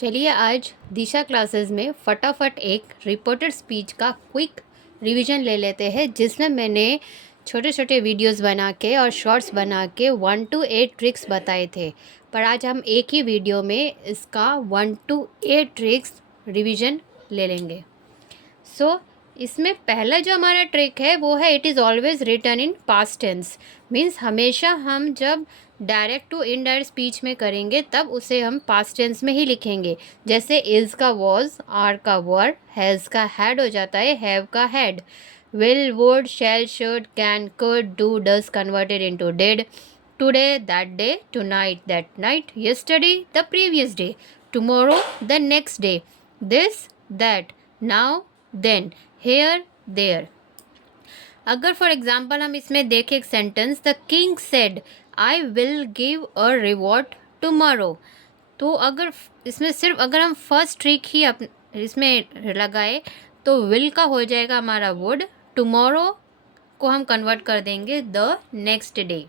चलिए आज दिशा क्लासेस में फटाफट एक रिपोर्टेड स्पीच का क्विक रिवीजन ले लेते हैं, जिसमें मैंने छोटे छोटे वीडियोस बना के और शॉर्ट्स बना के 1 to 8 ट्रिक्स बताए थे। पर आज हम एक ही वीडियो में इसका 1 to 8 ट्रिक्स रिवीजन ले लेंगे। इसमें पहला जो हमारा ट्रिक है वो है it is always written in past tense. Means हमेशा हम जब डायरेक्ट टू इनडायरेक्ट स्पीच में करेंगे तब उसे हम पास्ट टेंस में ही लिखेंगे। जैसे इज़ का वॉज, आर का वर, हैज़ का हैड हो जाता है हैव का had, will, would, shall, should, can, could, do, does converted into did, today that day, tonight that night, yesterday the previous day, tomorrow the next day, this that, now then, here there. अगर for example हम इसमें देखें एक sentence, the king said I will give a reward tomorrow, तो अगर इसमें सिर्फ अगर हम फर्स्ट ट्रिक ही इसमें लगाए तो विल का हो जाएगा हमारा वुड, टुमारो को हम कन्वर्ट कर देंगे द नेक्स्ट डे।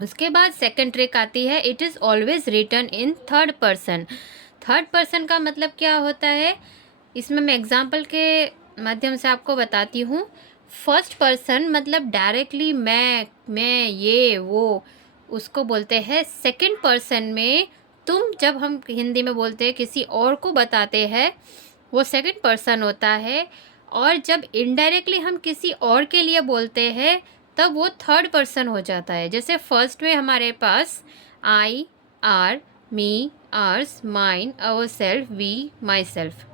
उसके बाद सेकंड ट्रिक आती है it is always written in third person. Third person का मतलब क्या होता है, इसमें मैं एग्जाम्पल के माध्यम से आपको बताती हूँ। फर्स्ट पर्सन मतलब डायरेक्टली मैं ये वो उसको बोलते हैं। सेकंड पर्सन में तुम जब हम हिंदी में बोलते हैं किसी और को बताते हैं वो सेकंड पर्सन होता है, और जब इनडायरेक्टली हम किसी और के लिए बोलते हैं तब वो थर्ड पर्सन हो जाता है। जैसे फर्स्ट में हमारे पास I, our, me, ours, mine, ourself, we, myself.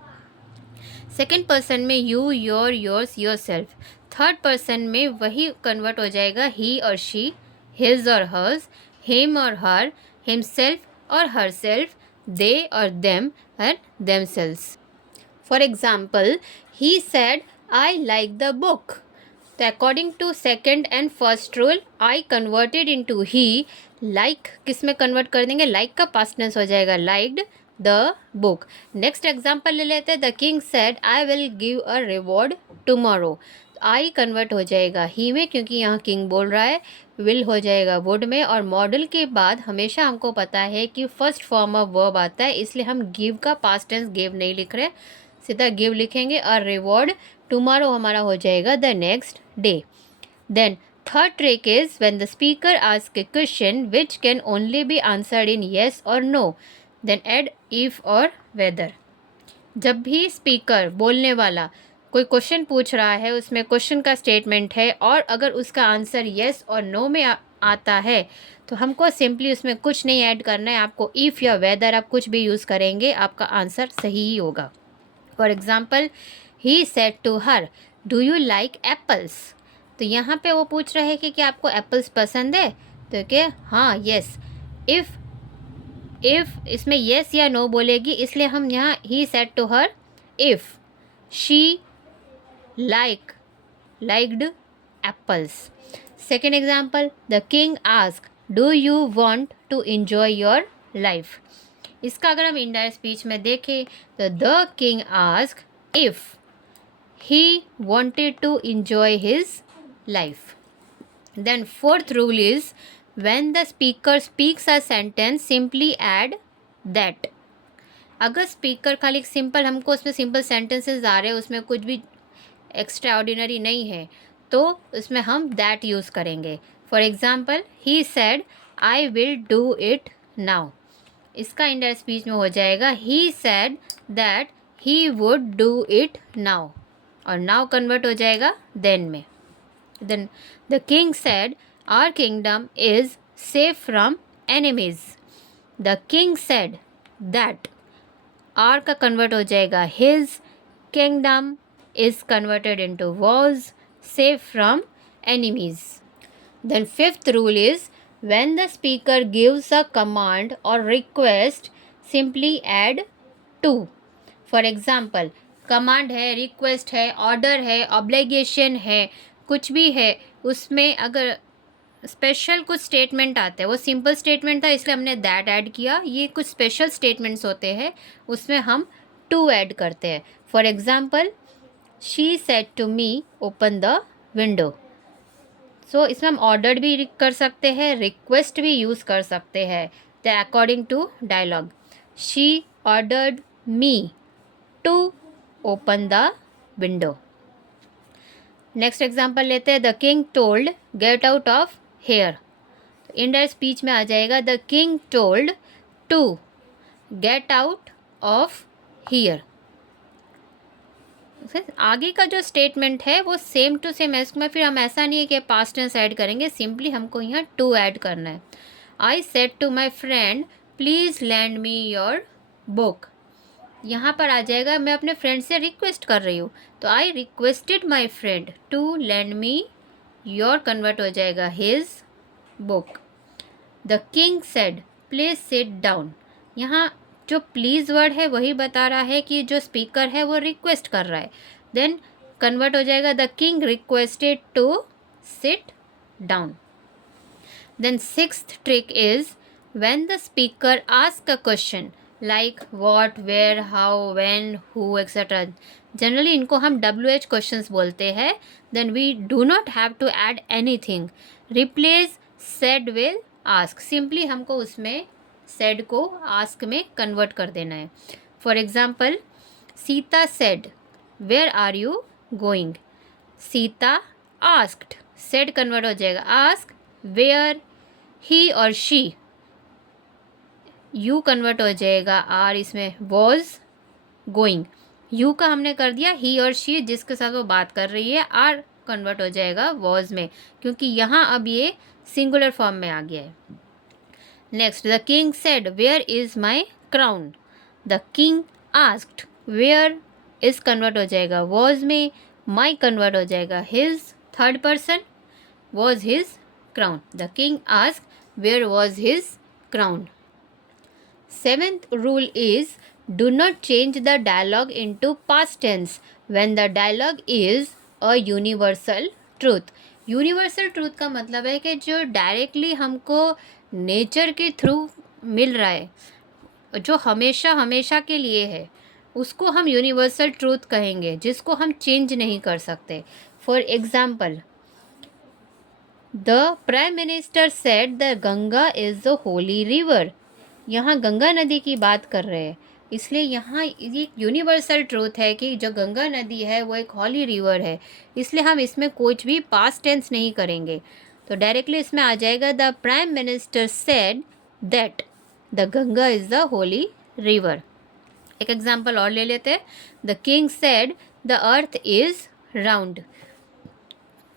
Second person में you, your, yours, yourself. Third person में वही कन्वर्ट हो जाएगा ही और शी, हिज और हर्स, हिम और हर, हिमसेल्फ और हर सेल्फ, दे और them and themselves. For example he said I like the book, तो according to second and first rule I converted into he. Like किस में convert कर देंगे, like का past tense हो जाएगा liked the book. Next example ले लेते हैं, the king said I will give a reward tomorrow, I convert हो जाएगा ही में क्योंकि यहाँ किंग बोल रहा है, विल हो जाएगा वुड में, और मॉडल के बाद हमेशा हमको पता है कि फर्स्ट फॉर्म ऑफ वर्ब आता है, इसलिए हम गिव का पास्ट टेंस गिव नहीं लिख रहे, सीधा गिव लिखेंगे। और रिवॉर्ड टुमारो हमारा हो जाएगा the next day. Then third trick is when the speaker ask a question which can only be answered in yes और नो, देन ऐड इफ और वेदर। जब भी स्पीकर बोलने वाला कोई क्वेश्चन पूछ रहा है, उसमें क्वेश्चन का स्टेटमेंट है और अगर उसका आंसर येस और नो में आता है तो हमको सिंपली उसमें कुछ नहीं ऐड करना है, आपको इफ़ या वेदर आप कुछ भी यूज़ करेंगे आपका आंसर सही ही होगा। For example he said to her do you like apples, तो यहाँ पे वो पूछ रहे हैं कि क्या आपको एप्पल्स पसंद है, तो क्या हाँ येस। इफ़ इसमें येस या नो बोलेगी, इसलिए हम यहाँ ही said to her if she liked apples. Second example, the king asked, do you want to enjoy your life? इसका अगर हम इनडायरेक्ट स्पीच में देखें तो the king asked if he wanted to enjoy his life. Then fourth rule is when the speaker speaks a sentence, simply add that. अगर speaker खाली simple हमको उसमें सिंपल सेंटेंसेस आ रहे हैं, उसमें कुछ भी एक्स्ट्रा ऑर्डिनरी नहीं है, तो उसमें हम दैट यूज़ करेंगे। For example he said I will do it now, इसका इंडायरेक्ट स्पीच में हो जाएगा he said that he would do it now, और नाउ कन्वर्ट हो जाएगा देन में। Then the king said our kingdom is safe from enemies, the king said that, our का convert हो जाएगा his, kingdom is converted into was, safe from enemies. Then fifth rule is when the speaker gives a command or request, simply add to. For example, command है, request है, order है, obligation है, कुछ भी है, उसमें अगर स्पेशल कुछ स्टेटमेंट आते हैं, वो सिंपल स्टेटमेंट था इसलिए हमने दैट ऐड किया, ये कुछ स्पेशल स्टेटमेंट्स होते हैं उसमें हम टू ऐड करते हैं। For example she said to me open the window, so इसमें हम ऑर्डर्ड भी कर सकते हैं, रिक्वेस्ट भी यूज़ कर सकते हैं, the according to dialogue. She ordered me to open the window. Next example लेते हैं, the king told get out of here. Indirect speech में आ जाएगा the king told to get out of here. आगे का जो स्टेटमेंट है वो सेम टू सेम है, इसमें फिर हम ऐसा नहीं है कि पास्ट टेंस ऐड करेंगे, सिंपली हमको यहाँ टू ऐड करना है। I said to my friend please lend me your book. यहाँ पर आ जाएगा मैं अपने फ्रेंड से रिक्वेस्ट कर रही हूँ, तो I requested my friend to lend me your, convert हो जाएगा his book. The king said please sit down. यहाँ जो प्लीज़ वर्ड है वही बता रहा है कि जो स्पीकर है वो रिक्वेस्ट कर रहा है, देन कन्वर्ट हो जाएगा the king requested to sit down. Then sixth trick is when the speaker ask a question like what, where, how, when, who etcetera, generally इनको हम WH क्वेश्चंस बोलते हैं, then we do not have to add anything, replace said with ask. Simply हमको उसमें said को ask में convert कर देना है। For example, Sita said where are you going. Sita asked, said convert हो जाएगा आस्क, वेयर ही और शी, यू कन्वर्ट हो जाएगा आर, इसमें वॉज गोइंग, यू का हमने कर दिया ही और शी जिसके साथ वो बात कर रही है, आर कन्वर्ट हो जाएगा वॉज में, क्योंकि यहाँ अब ये सिंगुलर फॉर्म में आ गया है। Next, the king said where is my crown. The king asked, where is convert हो जाएगा वॉज में, माई कन्वर्ट हो जाएगा his, third person was his crown. The king asked where was his crown. Seventh rule is do not change the dialogue into past tense when the dialogue is a universal truth. Universal truth का मतलब है कि जो directly हमको nature के through मिल रहा है, जो हमेशा हमेशा के लिए है, उसको हम यूनिवर्सल ट्रूथ कहेंगे, जिसको हम चेंज नहीं कर सकते। For example, the prime minister said the Ganga is the Holi river. यहाँ गंगा नदी की बात कर रहे हैं, इसलिए यहाँ ये यूनिवर्सल ट्रूथ है कि जो गंगा नदी है वो एक हॉली रिवर है, इसलिए हम इसमें कुछ भी पास्ट टेंस नहीं करेंगे। तो डायरेक्टली इसमें आ जाएगा the prime minister said that the Ganga is the Holi river. एक एग्जाम्पल और ले लेते हैं, the king said the earth is round.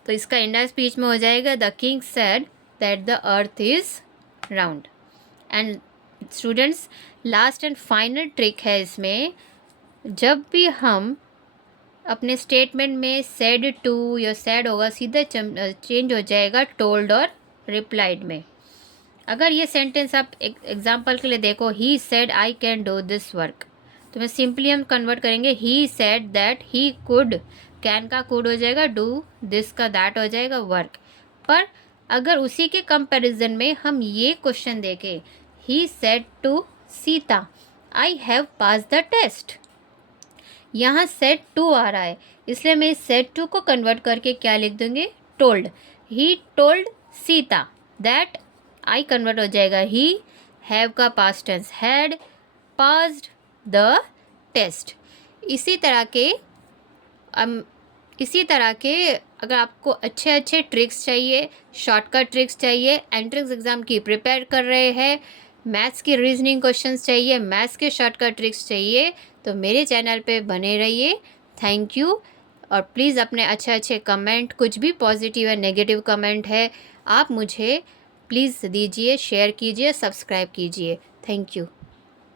तो इसका इंडिया स्पीच में हो जाएगा the king said that the earth is round. And students, last and final trick है इसमें, जब भी हम अपने स्टेटमेंट में सेड टू या सेड होगा सीधा चेंज हो जाएगा टोल्ड और रिप्लाइड में। अगर ये सेंटेंस आप एग्जांपल के लिए देखो, ही said I can do this work, तो मैं सिंपली हम कन्वर्ट करेंगे ही said that he could, can का कुड हो जाएगा, डू दिस का दैट हो जाएगा वर्क। पर अगर उसी के कंपैरिजन में हम ये क्वेश्चन देखें, he said to Sita I have passed the test, यहाँ said to आ रहा है, इसलिए मैं said to को कन्वर्ट करके क्या लिख दूँगी, told। he told Sita that I convert हो जाएगा he, have का past tense had, passed the test। इसी तरह के अगर आपको अच्छे अच्छे ट्रिक्स चाहिए, शॉर्टकट ट्रिक्स चाहिए, एंट्रेंस एग्ज़ाम की प्रिपेयर कर रहे हैं, मैथ्स की रीजनिंग क्वेश्चंस चाहिए, मैथ्स के शॉर्टकट ट्रिक्स चाहिए, तो मेरे चैनल पे बने रहिए। Thank you. और प्लीज़ अपने अच्छे कमेंट, कुछ भी पॉजिटिव या नेगेटिव कमेंट है, आप मुझे प्लीज़ दीजिए, शेयर कीजिए, सब्सक्राइब कीजिए। Thank you.